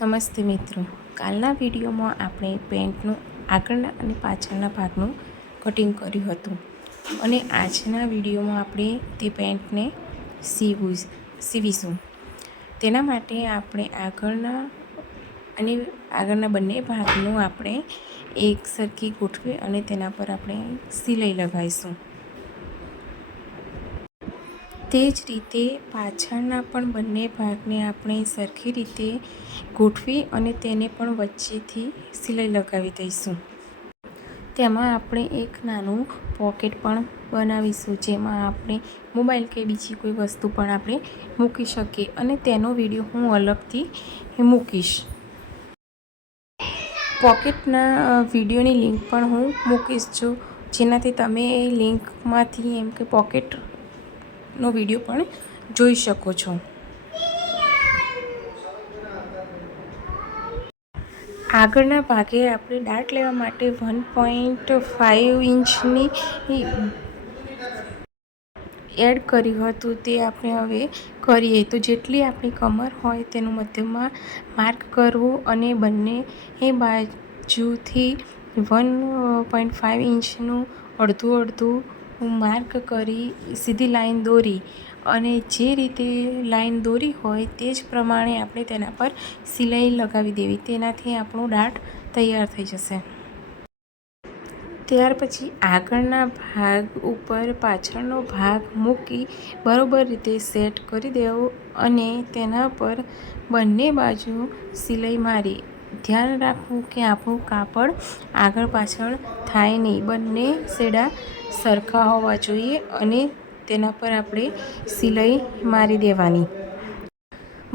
નમસ્તે મિત્રો. કાલના વિડીયોમાં આપણે પેન્ટનું આગળના અને પાછળના ભાગનું કટિંગ કર્યું હતું. અને આજના વિડીયોમાં આપણે તે પેન્ટને સીવું સીવીશું. તેના માટે આપણે આગળના અને આગળના બંને ભાગનું આપણે એક સરખી ગોઠવી અને તેના પર આપણે સિલાઈ લગાવીશું. તે જ રીતે પાછળના પણ બંને ભાગને આપણે સરખી રીતે ગોઠવી અને તેને પણ વચ્ચેથી સિલાઈ લગાવી દઈશું. તેમાં આપણે એક નાનું પોકેટ પણ બનાવીશું, જેમાં આપણે મોબાઈલ કે બીજી કોઈ વસ્તુ પણ આપણે મૂકી શકીએ અને તેનો વીડિયો હું અલગથી મૂકીશ. પોકેટના વિડીયોની લિંક પણ હું મૂકીશ જો જેનાથી તમે એ લિંકમાંથી એમ કે પોકેટ નો વીડિયો પણ જોઈ શકો છો. આગળના ભાગે આપણે ડાર્ટ લેવા માટે વન પોઈન્ટ ફાઇવ ઇંચની એડ કર્યું હતું તે આપણે હવે કરીએ. તો જેટલી આપણી કમર હોય તેનું મધ્યમાં માર્ક કરવું અને બંને એ બાજુથી વન પોઈન્ટ ફાઇવ ઇંચનું અડધું અડધું માર્ક કરી સીધી લાઈન દોરી અને જે રીતે લાઈન દોરી હોય તે જ પ્રમાણે આપણે તેના પર સિલાઈ લગાવી દેવી. તેનાથી આપણો ડાટ તૈયાર થઈ જશે. ત્યાર પછી આગળના ભાગ ઉપર પાછળનો ભાગ મૂકી બરાબર રીતે સેટ કરી દેવો અને તેના પર બંને બાજુ સિલાઈ મારી ધ્યાન રાખવું કે આપણું કાપડ આગળ પાછળ થાય નહીં. બંને સેડા સરખા હોવા જોઈએ અને તેના પર આપણે સિલાઈ મારી દેવાની.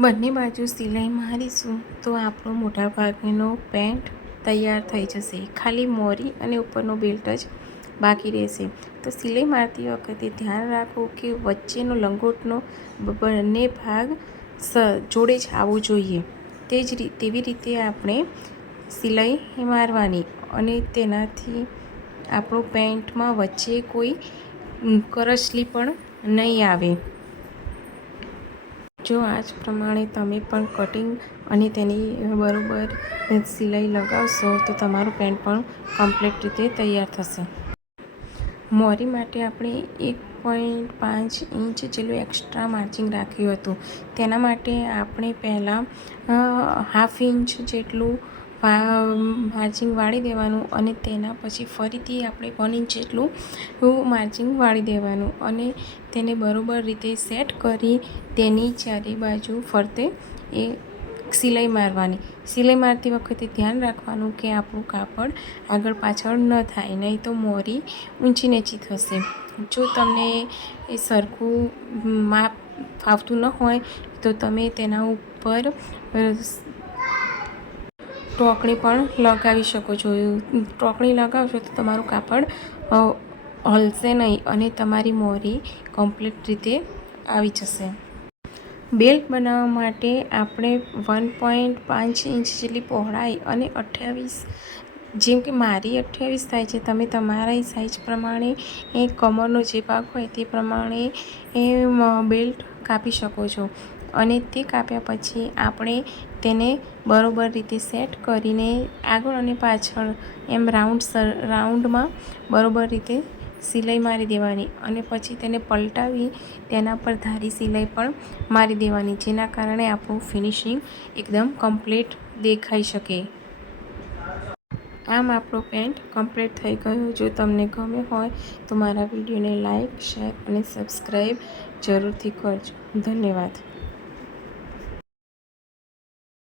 બંને બાજુ સિલાઈ મારીશું તો આપણો મોટા ભાગનો પેન્ટ તૈયાર થઈ જશે. ખાલી મોરી અને ઉપરનો બેલ્ટ જ બાકી રહેશે. તો સિલાઈ મારતી વખતે ધ્યાન રાખવું કે વચ્ચેનો લંગોટનો બંને ભાગ જોડે જ આવવું જોઈએ. તે જ રીતે તેવી રીતે આપણે સિલાઈ મારવાની અને તેનાથી આપણો પેન્ટમાં વચ્ચે કોઈ કરચલી પણ નહીં આવે. જો આ જ પ્રમાણે તમે પણ કટિંગ અને તેની બરાબર સિલાઈ લગાવશો તો તમારું પેન્ટ પણ કમ્પ્લીટ રીતે તૈયાર થશે. મોરી માટે આપણે એક પોઈન્ટ પાંચ ઇંચ જેટલું એક્સ્ટ્રા માર્જિંગ રાખ્યું હતું. તેના માટે આપણે પહેલાં હાફ ઇંચ જેટલું માર્જિંગ વાળી દેવાનું અને તેના પછી ફરીથી આપણે વન ઇંચ જેટલું માર્જિંગ વાળી દેવાનું અને તેને બરોબર રીતે સેટ કરી તેની ચારે બાજુ ફરતે એ સિલાઈ મારવાની. સિલાઈ મારતી વખતે ધ્યાન રાખવાનું કે આપણું કાપડ આગળ પાછળ ન થાય, નહીં તો મોરી ઊંચી નીચી થશે. જો તમને એ સરખું માપ ફાવતું ન હોય, તો તમે તેના ઉપર ટોકણી પણ લગાવી શકો છો. ટોકણી લગાવશો તો તમારું કાપડ હલશે નહીં અને તમારી મોરી કમ્પ્લીટ રીતે આવી જશે. બેલ્ટ બનાવવા માટે આપણે વન પોઈન્ટ પાંચ ઇંચ જેટલી પહોળાઈ અને અઠ્યાવીસ, જેમ કે મારી અઠ્યાવીસ થાય છે, તમે તમારા સાઇઝ પ્રમાણે એ કમરનો જે ભાગ હોય તે પ્રમાણે એ બેલ્ટ કાપી શકો છો. અને તે કાપ્યા પછી આપણે તેને બરોબર રીતે સેટ કરીને આગળ અને પાછળ એમ રાઉન્ડ રાઉન્ડમાં બરોબર રીતે સિલાઈ મારી દેવાની અને પછી તેને પલટાવી તેના પર ધારી સિલાઈ પણ મારી દેવાની, જેના કારણે આપણું ફિનિશિંગ એકદમ કમ્પ્લીટ દેખાઈ શકે. આમ આપણો પેન્ટ કમ્પ્લીટ થઈ ગયો. જો તમને ગમે હોય તો મારા વિડીયોને લાઈક, શેર અને સબસ્ક્રાઈબ જરૂરથી કરજો. ધન્યવાદ.